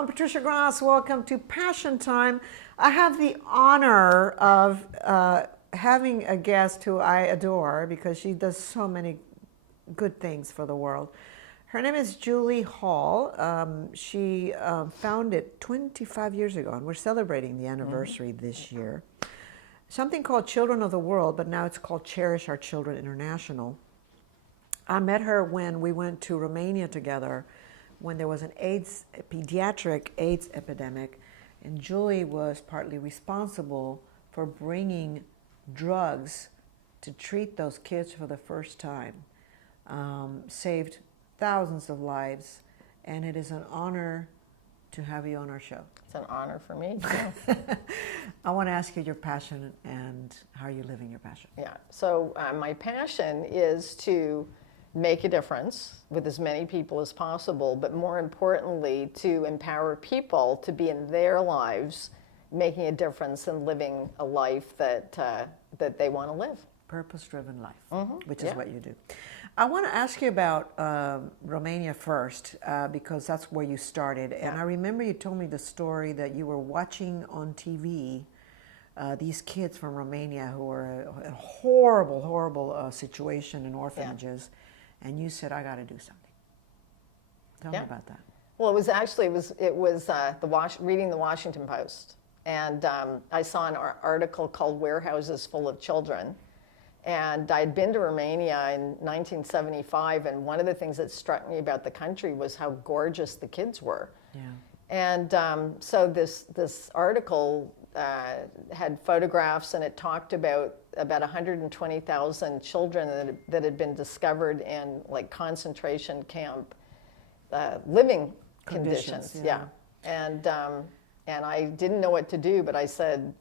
I'm Patricia Grass. Welcome to Passion Time. I have the honor of having a guest who I adore because she does so many good things for the world. Her name is Juli Hall. She founded 25 years ago, and we're celebrating the anniversary this year. Something called Children of the World, but now it's called Cherish Our Children International. I met her when we went to Romania together when there was a pediatric AIDS epidemic, and Juli was partly responsible for bringing drugs to treat those kids for the first time. Saved thousands of lives, and it is an honor to have you on our show. It's an honor for me, too. I want to ask you your passion and how you're living your passion. Yeah, so my passion is to make a difference with as many people as possible, but more importantly, to empower people to be in their lives, making a difference and living a life that they want to live. Purpose-driven life, which is what you do. I want to ask you about Romania first, because that's where you started. And I remember you told me the story that you were watching on TV these kids from Romania who were in a horrible, horrible situation in orphanages. And you said, I got to do something. Tell me about that. Well, it was reading the Washington Post. And I saw an article called Warehouses Full of Children. And I'd been to Romania in 1975, and one of the things that struck me about the country was how gorgeous the kids were. Yeah. And so this article had photographs, and it talked about 120,000 children that had been discovered in like concentration camp living conditions. Yeah. And I didn't know what to do, but I said,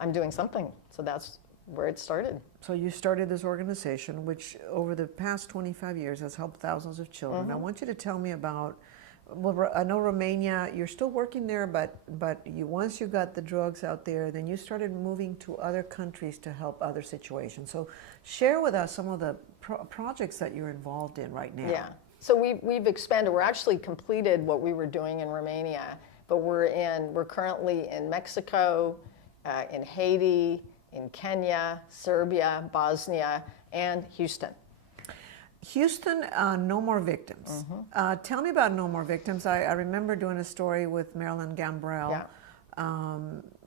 I'm doing something. So that's where it started. So you started this organization, which over the past 25 years has helped thousands of children. I want you to tell me about, well, I know Romania, you're still working there, but once you got the drugs out there, then you started moving to other countries to help other situations. So share with us some of the projects that you're involved in right now. Yeah, so we've expanded. We're actually completed what we were doing in Romania, but we're currently in Mexico, in Haiti, in Kenya, Serbia, Bosnia, and Houston. Houston, No More Victims. Tell me about No More Victims. I remember doing a story with Marilyn Gambrell,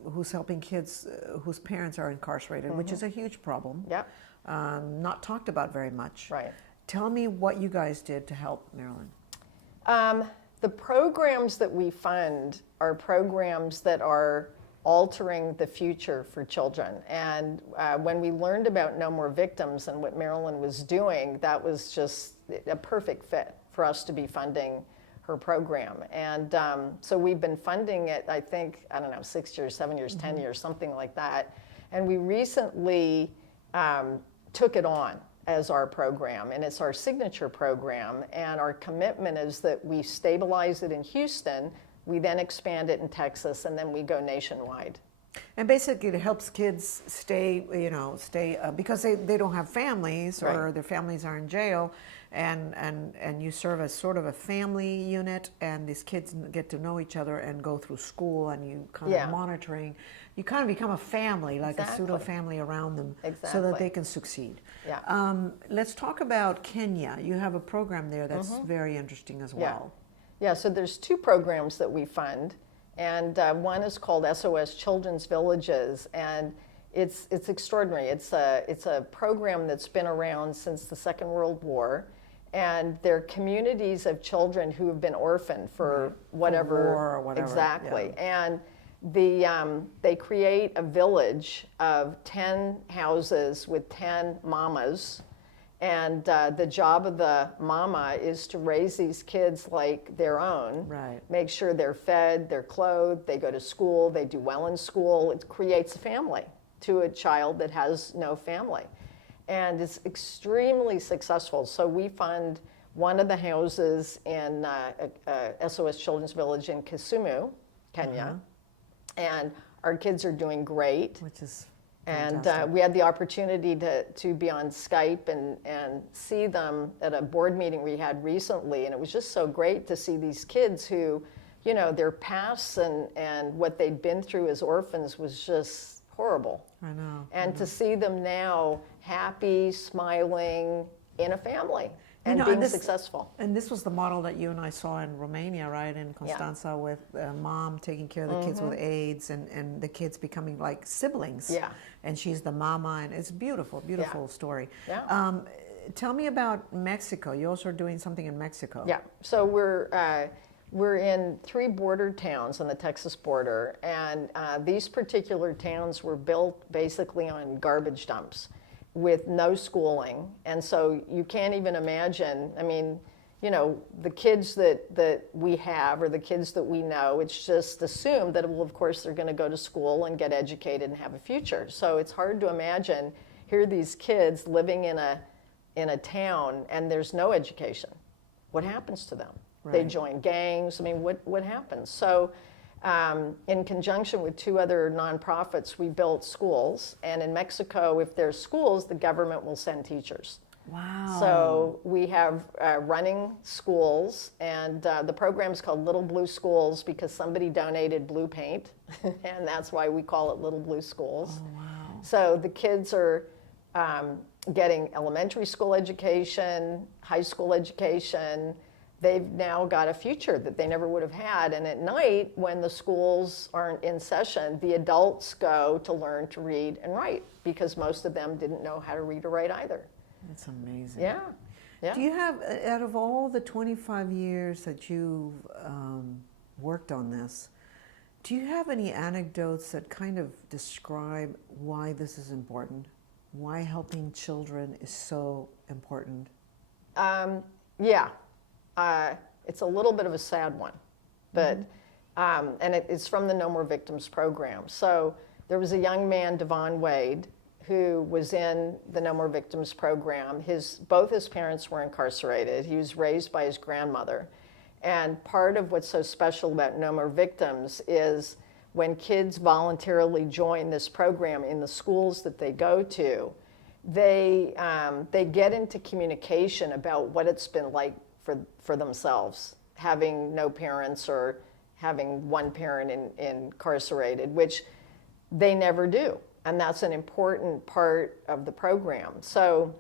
who's helping kids whose parents are incarcerated, which is a huge problem. Not talked about very much. Right. Tell me what you guys did to help Marilyn. The programs that we fund are programs that are altering the future for children. And when we learned about No More Victims and what Marilyn was doing, that was just a perfect fit for us to be funding her program. And so we've been funding it, I think, 6 years, 7 years, 10 years, something like that. And we recently took it on as our program, and it's our signature program. And our commitment is that we stabilize it in Houston, we then expand it in Texas, and then we go nationwide. And basically it helps kids stay because they don't have families, or their families are in jail, and you serve as sort of a family unit, and these kids get to know each other and go through school, and you kind of monitoring. You kind of become a family, like a pseudo-family around them, so that they can succeed. Let's talk about Kenya. You have a program there that's very interesting as well. Yeah, so there's two programs that we fund, and one is called SOS Children's Villages, and it's extraordinary. It's a program that's been around since the Second World War, and they're communities of children who have been orphaned for whatever, war or whatever. Exactly, and they create a village of 10 houses with 10 mamas. And the job of the mama is to raise these kids like their own, make sure they're fed, they're clothed, they go to school, they do well in school. It creates a family to a child that has no family. And it's extremely successful. So we fund one of the houses in SOS Children's Village in Kisumu, Kenya. And our kids are doing great. Which is And we had the opportunity to be on Skype and see them at a board meeting we had recently. And it was just so great to see these kids who you know, their pasts and what they'd been through as orphans was just horrible. I know. And to see them now happy, smiling, in a family and being successful. And this was the model that you and I saw in Romania, right? In Constanța, with mom taking care of the kids with AIDS and the kids becoming like siblings. Yeah. And she's the mama, and it's a beautiful, beautiful story. Yeah. Tell me about Mexico. You also are doing something in Mexico. Yeah. So we're in 3 border towns on the Texas border, and these particular towns were built basically on garbage dumps with no schooling. And so you can't even imagine, I mean, you know, the kids that we have or the kids that we know, it's just assumed that, well, of course, they're going to go to school and get educated and have a future. So it's hard to imagine, here are these kids living in a town and there's no education. What happens to them? Right. They join gangs. I mean, what happens? So in conjunction with 2 other nonprofits, we built schools. And in Mexico, if there's schools, the government will send teachers. Wow. So we have running schools, and the program's called Little Blue Schools because somebody donated blue paint, and that's why we call it Little Blue Schools. Oh, wow. So the kids are getting elementary school education, high school education. They've now got a future that they never would have had. And at night, when the schools aren't in session, the adults go to learn to read and write because most of them didn't know how to read or write either. That's amazing. Yeah. Yeah. Do you have, out of all the 25 years that you've worked on this, do you have any anecdotes that kind of describe why this is important? Why helping children is so important? Yeah. It's a little bit of a sad one, but and it's from the No More Victims program. So there was a young man, Devon Wade, who was in the No More Victims program. Both his parents were incarcerated. He was raised by his grandmother. And part of what's so special about No More Victims is when kids voluntarily join this program in the schools that they go to, they get into communication about what it's been like for themselves, having no parents or having one parent incarcerated, which they never do. And that's an important part of the program. So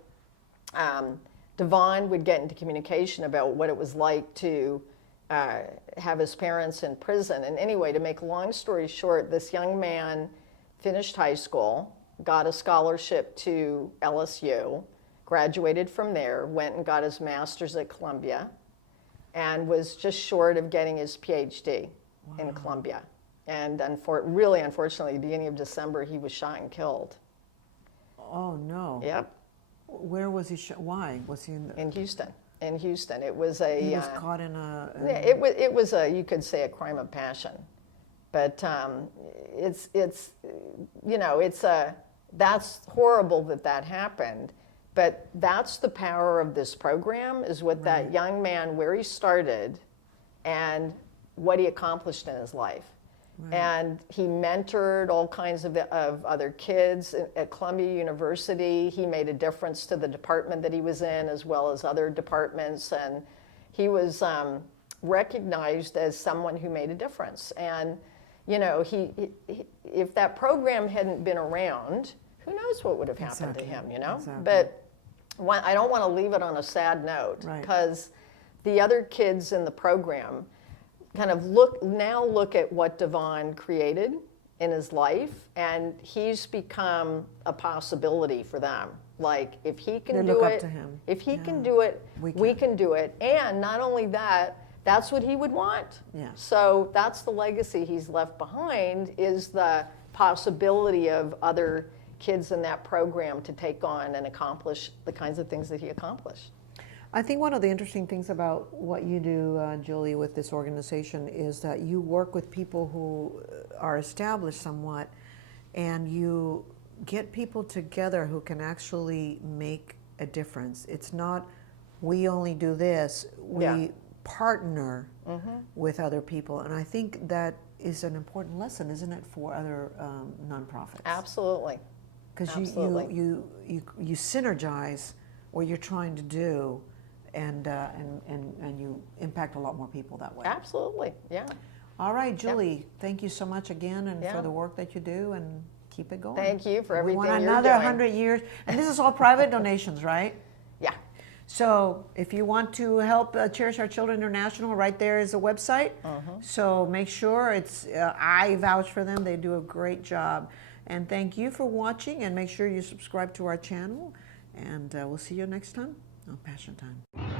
Devon would get into communication about what it was like to have his parents in prison. And anyway, to make a long story short, this young man finished high school, got a scholarship to LSU, graduated from there, went and got his master's at Columbia, and was just short of getting his PhD in Columbia. And really, unfortunately, at the beginning of December, he was shot and killed. Oh, no. Yep. Where was he shot? Why? Was he in Houston? In Houston. It was a... He was caught in a... Yeah, it was a, you could say, a crime of passion. But it's you know, that's horrible that happened. But that's the power of this program, is what that young man, where he started and what he accomplished in his life. Right. And he mentored all kinds of other kids at Columbia University. He made a difference to the department that he was in, as well as other departments. And he was recognized as someone who made a difference. And, you know, if that program hadn't been around, who knows what would have happened to him, you know? Exactly. But I don't want to leave it on a sad note, because the other kids in the program kind of look at what Devon created in his life, and he's become a possibility for them. Like, if he can do it, if he can do it, we can do it. And not only that, that's what he would want. Yeah. So that's the legacy he's left behind, is the possibility of other kids in that program to take on and accomplish the kinds of things that he accomplished. I think one of the interesting things about what you do, Julie, with this organization is that you work with people who are established somewhat, and you get people together who can actually make a difference. It's not, we only do this, we partner with other people. And I think that is an important lesson, isn't it, for other nonprofits? Absolutely. Because you synergize what you're trying to do, and you impact a lot more people that way. Absolutely, yeah. All right, Julie, thank you so much again and Yeah. for the work that you do, and keep it going. Thank you for We everything want you're another doing. 100 years. And this is all private donations, right? Yeah. So if you want to help Cherish Our Children International, right there is a website. So make sure it's, I vouch for them. They do a great job. And thank you for watching, and make sure you subscribe to our channel. And we'll see you next time on Passion Time.